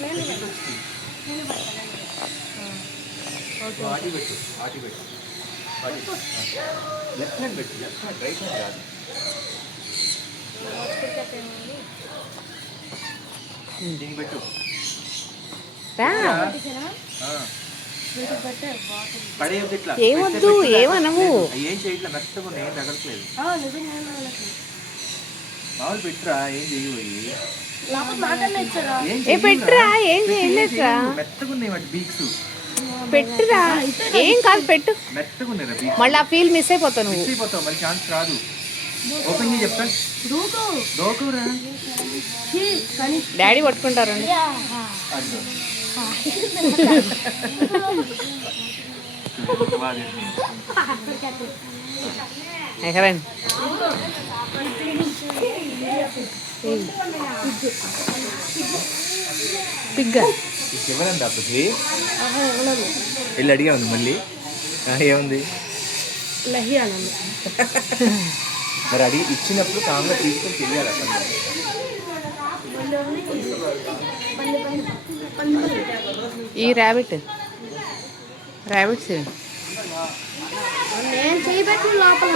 Left hand పెట్టు, left hand, right hand కాదు. దీనికి పెట్టు. ఏమొద్దు, ఏమనవు. ఏం చేయట్లా, మెత్తగా ఉన్నాయి, ఏం తగలట్లేదు. మామూలు పెట్టురా, ఏం చేయబోయి పెట్టురా, ఏం చేయలేదురా. మెత్తగా ఉన్నాయి వాటి బీక్స్. పెట్టురా, ఏం కాదు, పెట్టు. మెత్తగా ఉన్నాయి, మళ్ళీ ఆ ఫీల్ మిస్ అయిపోతావు, నువ్వు మిస్ అయిపోతావు, మళ్ళీ ఛాన్స్ రాదు. ఓపెన్ చేసి చెప్తాను. దోకురా, డాడీ పట్టుకుంటారు. ఎక్కడండి పిగ్గా ఇవ్వనండి అప్పటికి వెళ్ళి అడిగా ఉంది మళ్ళీ. ఏముంది మరి అడిగి ఇచ్చినప్పుడు కామ్గా తీసుకొని తెలియాలి అసలు. ఈ ర్యాబిట్స్ లోపల